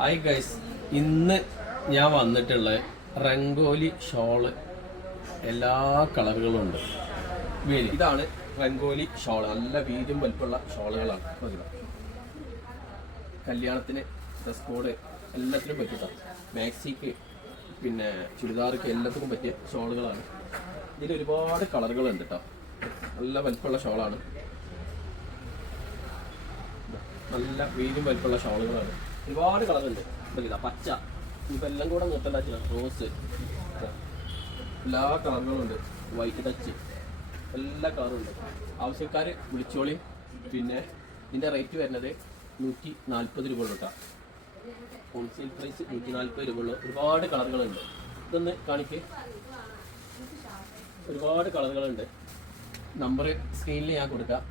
Hi guys, ഇന്ന് ഞാൻ വന്നിട്ടുള്ള റംഗോലി ഷോള് എല്ലാ കളറുകളും ഉണ്ട്. ഇതാണ് റംഗോലി ഷോള്. നല്ല വീതിയും വലിപ്പമുള്ള ഷോളുകളാണ്. കല്യാണത്തിന്, ഡ്രസ് കോഡ് എല്ലാത്തിനും പറ്റിയ, മാക്സിക്ക് പിന്നെ ചുരിദാർക്ക് എല്ലാത്തിനും പറ്റിയ ഷോളുകളാണ്. ഇതിൽ ഒരുപാട് കളറുകളുണ്ട് കേട്ടോ. നല്ല വലിപ്പമുള്ള ഷോളാണ്. നല്ല വീതിയും വലിപ്പമുള്ള ഷോളുകളാണ്. ഒരുപാട് കളറുണ്ട്. ഇതാ പച്ച, ഇപ്പം എല്ലാം കൂടെ നിർത്തണ്ടാക്കില്ല. റോസ്, എല്ലാ കളറുകളും ഉണ്ട്. വൈറ്റ് ടച്ച്, എല്ലാ കളറും ഉണ്ട്. ആവശ്യക്കാർ വിളിച്ചോളി. പിന്നെ ഇതിൻ്റെ റേറ്റ് വരുന്നത് 140 രൂപ ഉള്ളൂ കേട്ടോ. ഹോൾസെയിൽ പ്രൈസ് 140 രൂപ ഉള്ളൂ. ഒരുപാട് കളറുകളുണ്ട്. ഇതൊന്ന് കാണിക്ക്. ഒരുപാട് കളറുകളുണ്ട്. നമ്പർ സ്ക്രീനിൽ ഞാൻ കൊടുക്കാം.